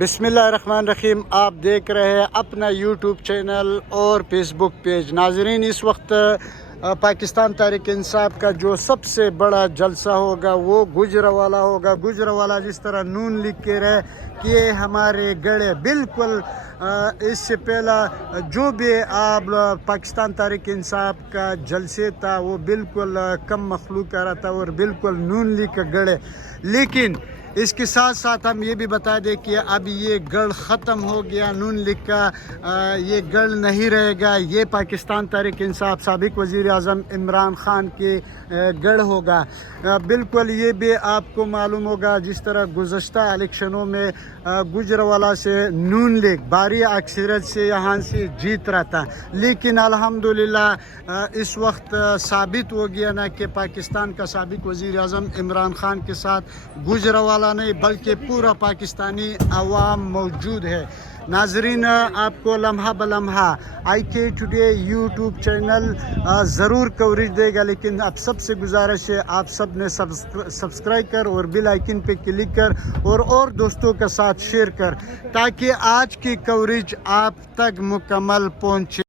بسم اللہ الرحمن الرحیم. آپ دیکھ رہے ہیں اپنا یوٹیوب چینل اور فیس بک پیج. ناظرین، اس وقت پاکستان تحریک انصاف کا جو سب سے بڑا جلسہ ہوگا وہ گوجرانوالہ ہوگا. گوجرانوالہ جس طرح نون لکھ کے رہے کہ یہ ہمارے گڑھے بالکل اس سے پہلا جو بھی آپ پاکستان تحریک انصاف کا جلسے تھا وہ بالکل کم مخلوق کا رہا تھا اور بالکل نون لیگ کا گڑھ ہے. لیکن اس کے ساتھ ساتھ ہم یہ بھی بتا دیں کہ اب یہ گڑھ ختم ہو گیا. نون لیگ کا یہ گڑھ نہیں رہے گا. یہ پاکستان تحریک انصاف سابق وزیر اعظم عمران خان کے گڑھ ہوگا. بالکل یہ بھی آپ کو معلوم ہوگا جس طرح گزشتہ الیکشنوں میں گوجرانوالہ سے نون لیگ بھاری اکثریت سے یہاں سے جیت رہا تھا. لیکن الحمدللہ اس وقت ثابت ہو گیا نا کہ پاکستان کا سابق وزیر اعظم عمران خان کے ساتھ گوجرانوالہ نہیں بلکہ پورا پاکستانی عوام موجود ہے. ناظرین، آپ کو لمحہ بلمحہ IK ٹوڈے یوٹیوب چینل ضرور کوریج دے گا. لیکن اب سب سے گزارش ہے آپ سب نے سبسکرائب کر اور بیل آئیکن پہ کلک کر اور دوستوں کے ساتھ شیئر کر تاکہ آج کی کوریج آپ تک مکمل پہنچے.